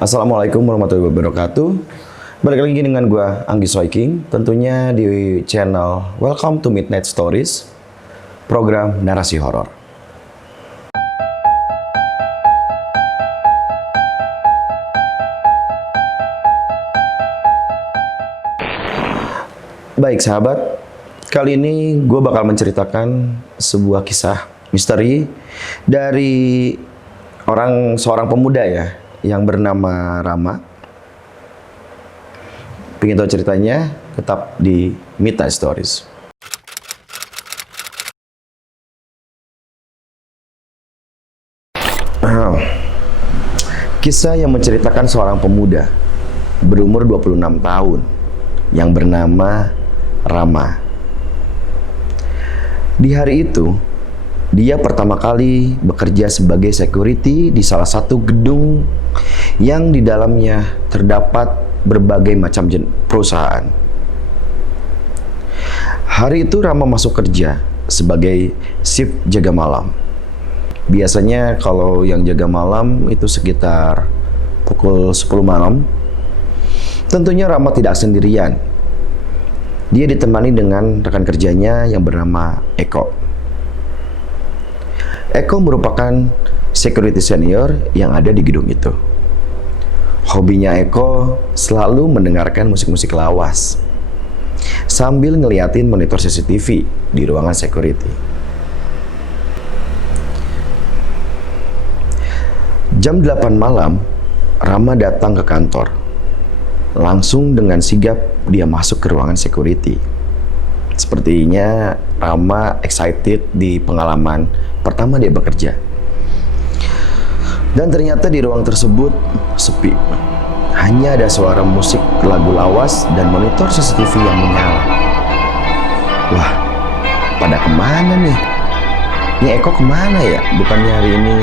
Assalamualaikum warahmatullahi wabarakatuh. Balik lagi dengan gue Anggi Soiking, tentunya di channel Welcome to Midnight Stories, program narasi horor. Baik sahabat, kali ini gue bakal menceritakan sebuah kisah misteri dari seorang pemuda ya, yang bernama Rama. Pengen tahu ceritanya? Tetap di Midnight Stories. Kisah yang menceritakan seorang pemuda berumur 26 tahun yang bernama Rama. Di hari itu, dia pertama kali bekerja sebagai security di salah satu gedung yang di dalamnya terdapat berbagai macam perusahaan. Hari itu Rama masuk kerja sebagai shift jaga malam. Biasanya kalau yang jaga malam itu sekitar pukul 10 malam. Tentunya Rama tidak sendirian. Dia ditemani dengan rekan kerjanya yang bernama Eko. Eko merupakan security senior yang ada di gedung itu. Hobinya Eko selalu mendengarkan musik-musik lawas sambil ngeliatin monitor CCTV di ruangan security. Jam 8 malam, Rama datang ke kantor. Langsung dengan sigap dia masuk ke ruangan security. Sepertinya Rama excited di pengalaman pertama dia bekerja. Dan ternyata di ruang tersebut sepi. Hanya ada suara musik lagu lawas dan monitor CCTV yang menyala. Wah, pada kemana nih? Ini Eko kemana ya? Bukannya hari ini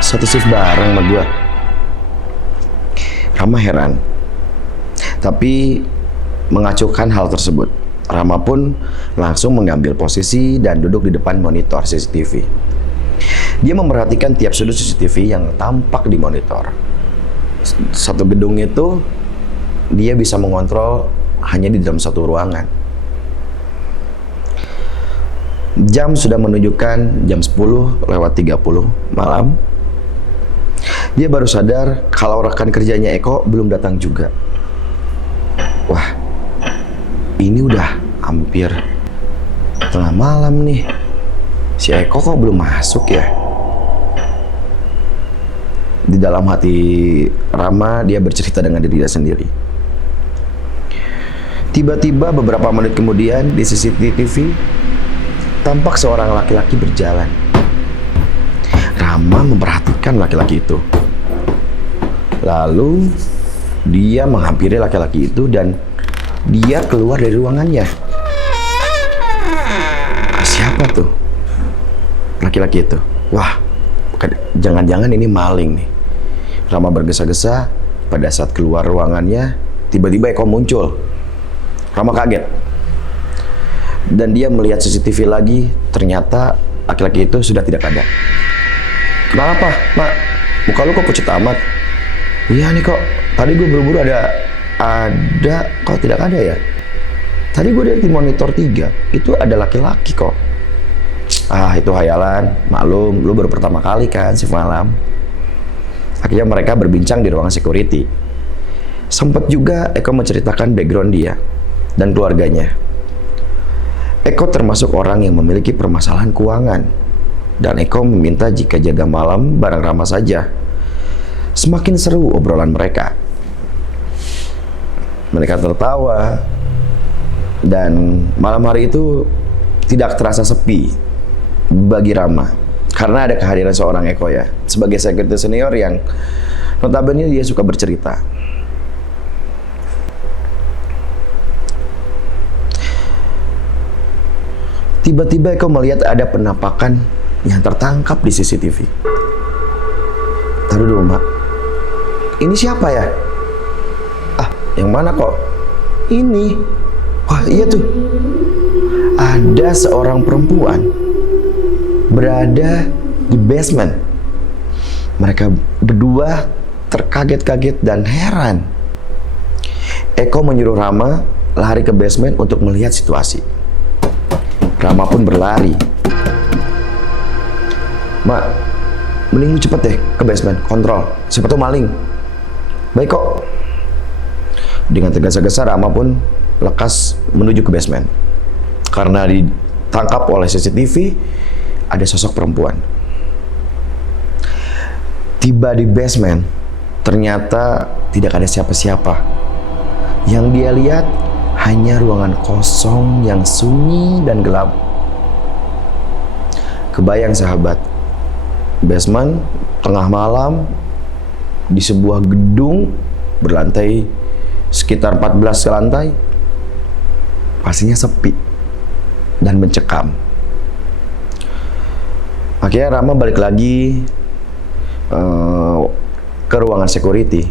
satu shift bareng sama gua. Rama heran. Tapi mengacuhkan hal tersebut, Rama pun langsung mengambil posisi dan duduk di depan monitor CCTV. Dia memperhatikan tiap sudut CCTV yang tampak di monitor. Satu gedung itu dia bisa mengontrol hanya di dalam satu ruangan. Jam sudah menunjukkan jam 10:30 malam. Dia baru sadar kalau rekan kerjanya Eko belum datang juga. Wah, ini udah hampir tengah malam nih. Si Eko kok belum masuk ya? Di dalam hati Rama, dia bercerita dengan dirinya sendiri. Tiba-tiba beberapa menit kemudian di CCTV tampak seorang laki-laki berjalan. Rama memperhatikan laki-laki itu. Lalu dia menghampiri laki-laki itu dan dia keluar dari ruangannya. Siapa tuh laki-laki itu? Wah, jangan-jangan ini maling nih. Rama bergesa-gesa. Pada saat keluar ruangannya, tiba-tiba Eko muncul. Rama kaget. Dan dia melihat CCTV lagi, ternyata laki-laki itu sudah tidak ada. Kenapa, Mak? Muka lu kok pucat amat? Iya nih kok, tadi gue buru-buru ada, kok tidak ada ya? Tadi gue lihat di monitor 3, itu ada laki-laki kok. Ah, itu hayalan, maklum, lu baru pertama kali kan shift malam. Akhirnya mereka berbincang di ruangan security. Sempat juga Eko menceritakan background dia dan keluarganya. Eko termasuk orang yang memiliki permasalahan keuangan. Dan Eko meminta jika jaga malam bareng Rama saja. Semakin seru obrolan mereka. Mereka tertawa. Dan malam hari itu tidak terasa sepi bagi Rama. Karena ada kehadiran seorang Eko ya. Sebagai security senior yang notabene dia suka bercerita. Tiba-tiba Eko melihat ada penampakan yang tertangkap di CCTV. Taruh dulu, Mak. Ini siapa ya? Ah, yang mana kok? Ini. Wah, iya tuh. Ada seorang perempuan berada di basement. Mereka berdua terkaget-kaget dan heran. Eko menyuruh Rama lari ke basement untuk melihat situasi. Rama pun berlari. Mak, mending lu cepet deh ke basement, kontrol. Siapa tuh maling. Baik kok. Dengan tergesa-gesa Rama pun lekas menuju ke basement. Karena ditangkap oleh CCTV, ada sosok perempuan. Tiba di basement, ternyata tidak ada siapa-siapa. Yang dia lihat hanya ruangan kosong yang sunyi dan gelap. Kebayang sahabat, basement, tengah malam, di sebuah gedung berlantai sekitar 14 lantai, pastinya sepi dan mencekam. Akhirnya Rama balik lagi ke ruangan security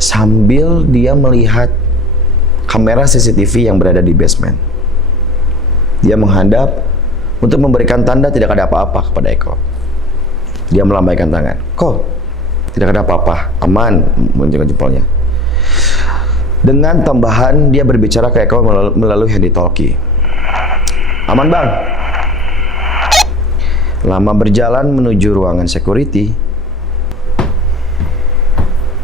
sambil dia melihat kamera CCTV yang berada di basement. Dia menghadap untuk memberikan tanda tidak ada apa-apa kepada Eko. Dia melambaikan tangan. Kok tidak ada apa-apa, aman, menunjukkan jempolnya. Dengan tambahan dia berbicara ke Eko melalui handy talkie. Aman bang. Lama berjalan menuju ruangan security,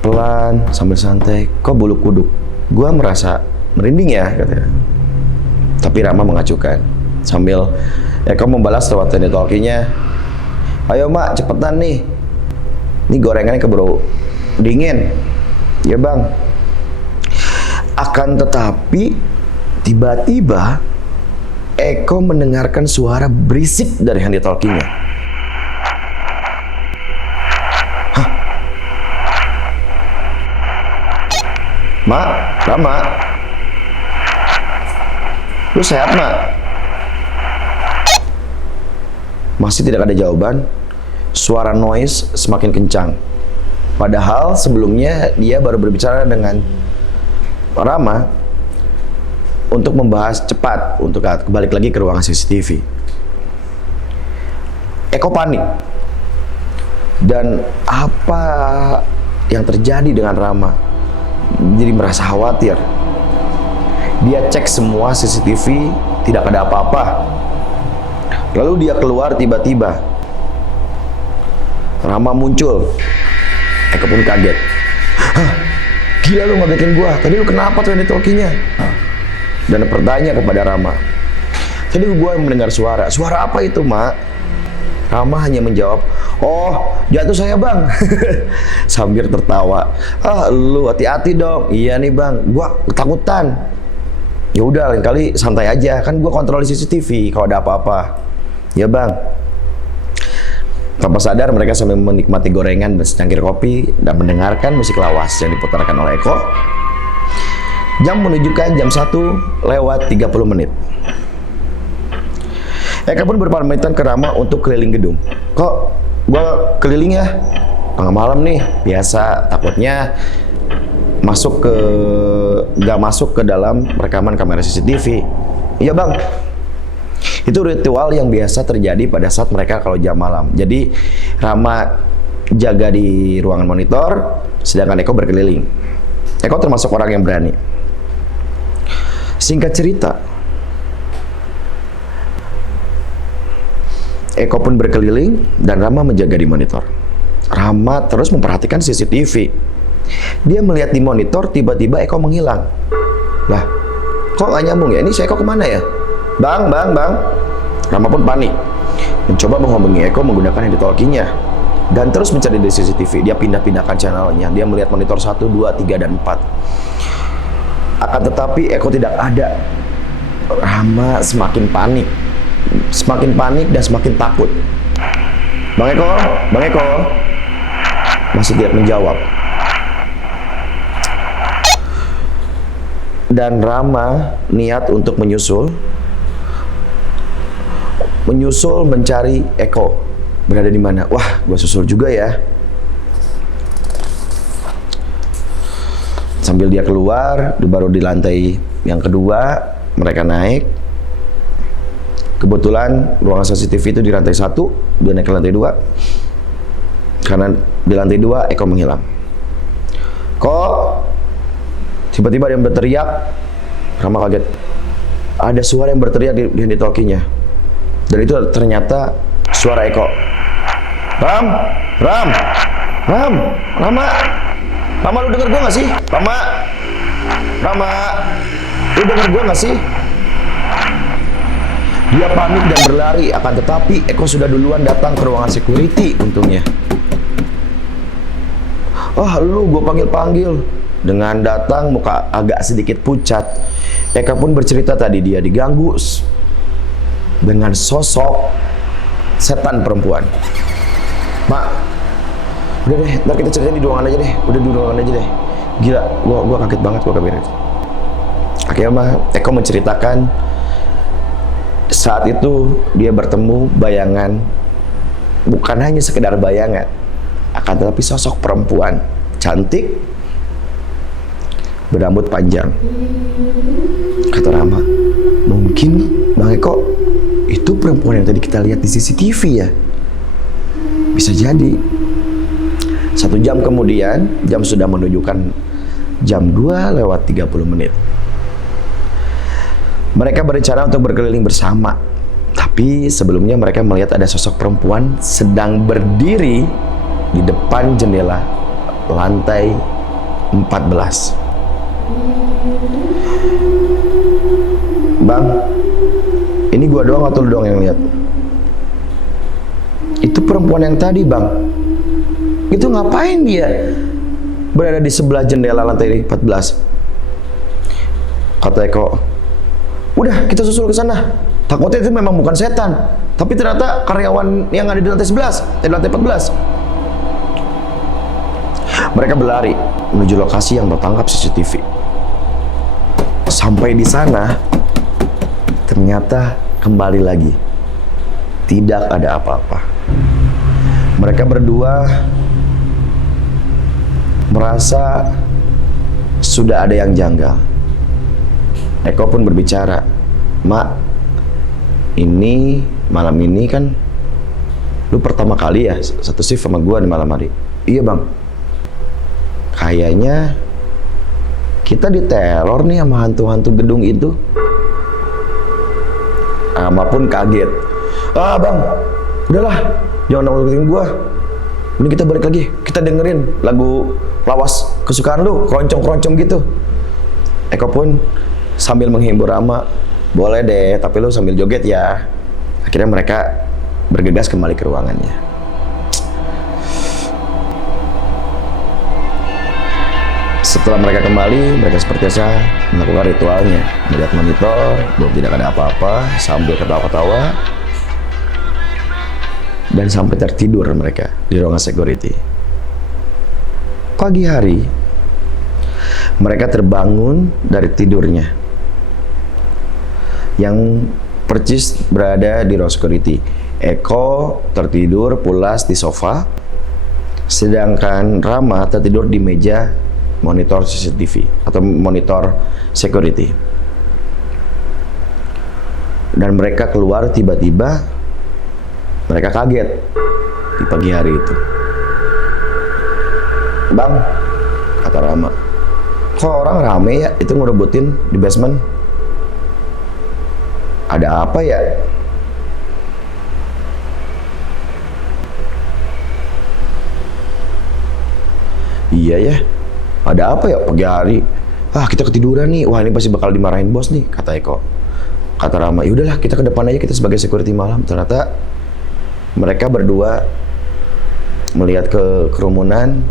pelan sambil santai. Kok bulu kuduk? Gua merasa merinding ya, katanya. Tapi Rama mengacukan sambil Eko membalas lewat handy talkie-nya. Ayo mak, cepetan nih. Ini gorengannya keburu dingin. Ya bang. Akan tetapi tiba-tiba Eko mendengarkan suara berisik dari handy talkie-nya. Hah? Mak, Rama, lu sehat mak? Masih tidak ada jawaban. Suara noise semakin kencang. Padahal sebelumnya dia baru berbicara dengan Rama untuk membahas cepat untuk balik lagi ke ruangan CCTV. Eko panik. Dan apa yang terjadi dengan Rama? Jadi merasa khawatir. Dia cek semua CCTV, tidak ada apa-apa. Lalu dia keluar tiba-tiba. Rama muncul. Eko pun kaget. Hah? Gila lu ngagetin gua. Tadi lu kenapa tuh handy talkie-nya? Dan bertanya kepada Rama. Tadi gua mendengar suara. Suara apa itu, Mak? Rama hanya menjawab, oh jatuh saya bang. Sambil tertawa. Ah lu hati-hati dong. Iya nih bang, gua ketakutan. Ya udah lain kali santai aja. Kan gua kontrol CCTV kalau ada apa-apa. Ya bang. Tanpa sadar mereka sambil menikmati gorengan dan secangkir kopi dan mendengarkan musik lawas yang diputarkan oleh Eko. Jam menunjukkan jam 1:30. Eko pun berpamitan ke Rama untuk keliling gedung. Kok gua keliling ya? Tengah malam nih, biasa takutnya gak masuk ke dalam rekaman kamera CCTV. Iya bang. Itu ritual yang biasa terjadi pada saat mereka kalau jam malam. Jadi Rama jaga di ruangan monitor, sedangkan Eko berkeliling. Eko termasuk orang yang berani. Singkat cerita, Eko pun berkeliling dan Rama menjaga di monitor. Rama terus memperhatikan CCTV. Dia melihat di monitor tiba-tiba Eko menghilang. Lah, kok gak nyambung ya? Ini si Eko kemana ya? Bang. Rama pun panik. Mencoba menghubungi Eko menggunakan handy talkie-nya. Dan terus mencari di CCTV. Dia pindah-pindahkan channelnya. Dia melihat monitor 1, 2, 3, dan 4. Akan tetapi Eko tidak ada. Rama semakin panik. Semakin panik dan semakin takut. Bang Eko. Masih tidak menjawab. Dan Rama niat untuk menyusul mencari Eko berada di mana. Wah, gua susul juga ya. Sambil dia keluar, baru di lantai yang kedua mereka naik. Kebetulan ruangan CCTV itu di lantai 1, dia naik ke lantai 2. Karena di lantai 2 Eko menghilang. Kok tiba-tiba ada yang berteriak. Rama kaget. Ada suara yang berteriak di handie-talkie-nya. Dan itu ternyata suara Eko. Ram, Ram, Ram, Rama, Rama, lu denger gua nggak sih? Rama, Rama, lu denger gua nggak sih? Dia panik dan berlari, akan tetapi Eko sudah duluan datang ke ruangan security untungnya. Lu gue panggil-panggil. Dengan datang muka agak sedikit pucat, Eka pun bercerita tadi dia diganggu dengan sosok setan perempuan. Mak, udah deh, ntar kita ceritain di ruangan aja deh. Udah di ruangan aja deh. Gila, gua kaget banget, gua kaget. Akhirnya mah Eko menceritakan saat itu dia bertemu bayangan, bukan hanya sekedar bayangan, akan tetapi sosok perempuan cantik, berambut panjang. Kata Rama, mungkin Bang Eko itu perempuan yang tadi kita lihat di CCTV ya. Bisa jadi. 1 jam kemudian, jam sudah menunjukkan jam 2:30. Mereka berencana untuk berkeliling bersama. Tapi sebelumnya mereka melihat ada sosok perempuan sedang berdiri di depan jendela lantai 14. Bang, ini gua doang atau lu doang yang lihat? Itu perempuan yang tadi, Bang. Itu ngapain dia berada di sebelah jendela lantai 14? Kata Eko, udah kita susul ke sana. Takutnya itu memang bukan setan, tapi ternyata karyawan yang ada di lantai 11, di lantai 14. Mereka berlari menuju lokasi yang tertangkap CCTV. Sampai di sana, ternyata kembali lagi tidak ada apa-apa. Mereka berdua merasa sudah ada yang janggal. Eko pun berbicara, Mak, ini malam ini kan lu pertama kali ya satu shift sama gua di malam hari. Iya Bang, kayaknya kita diteror nih sama hantu-hantu gedung itu. Ama pun kaget. Bang, udahlah, jangan nakut-nakutin gua. Ini kita balik lagi, kita dengerin lagu lawas kesukaan lu, keroncong-keroncong gitu. Eko pun sambil menghibur Ama, boleh deh, tapi lu sambil joget ya. Akhirnya mereka bergegas kembali ke ruangannya. Setelah mereka kembali, mereka seperti biasa melakukan ritualnya, melihat monitor, belum tidak ada apa-apa, sambil ketawa-ketawa, dan sampai tertidur mereka di ruangan security. Pagi hari, mereka terbangun dari tidurnya yang persis berada di ruang security. Eko tertidur pulas di sofa, sedangkan Rama tertidur di meja monitor CCTV atau monitor security. Dan mereka keluar tiba-tiba, mereka kaget di pagi hari itu. Bang, kata Rama, kok orang rame ya itu ngerebutin di basement? Ada apa ya? Iya ya, ada apa ya pagi hari? Kita ketiduran nih. Wah, ini pasti bakal dimarahin bos nih, kata Eko. Kata Rama, ya udahlah kita ke depan aja, kita sebagai security malam. Ternyata mereka berdua melihat ke kerumunan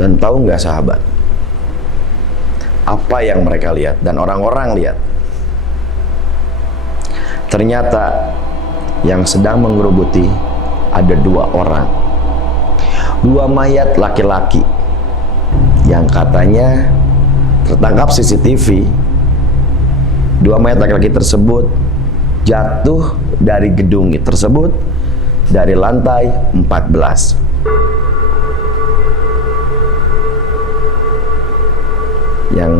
dan tahu nggak sahabat apa yang mereka lihat dan orang-orang lihat? Ternyata yang sedang mengerubuti ada 2 orang, 2 mayat laki-laki yang katanya tertangkap CCTV. 2 mayat laki-laki tersebut jatuh dari gedung tersebut dari lantai 14. Yang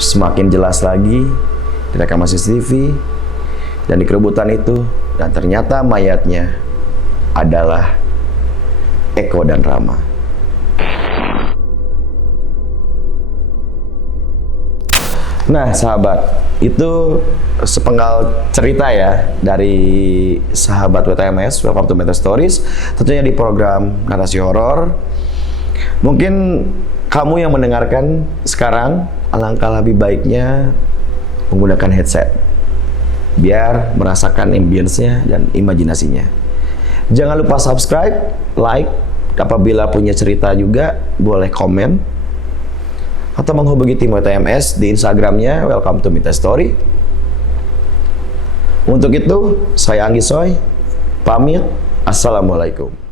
semakin jelas lagi di rekaman CCTV dan di kerebutan itu, dan ternyata mayatnya adalah Eko dan Rama. Nah, sahabat, itu sepenggal cerita ya dari sahabat WTMS, Welcome to Meta Stories, tentunya di program Narasi Horor. Mungkin kamu yang mendengarkan sekarang, alangkah lebih baiknya menggunakan headset, biar merasakan ambience-nya dan imajinasinya. Jangan lupa subscribe, like, apabila punya cerita juga, boleh komen, atau menghubungi tim WTMS di Instagramnya Welcome to Meta Story. Untuk itu, saya Anggi Soy, pamit. Assalamualaikum.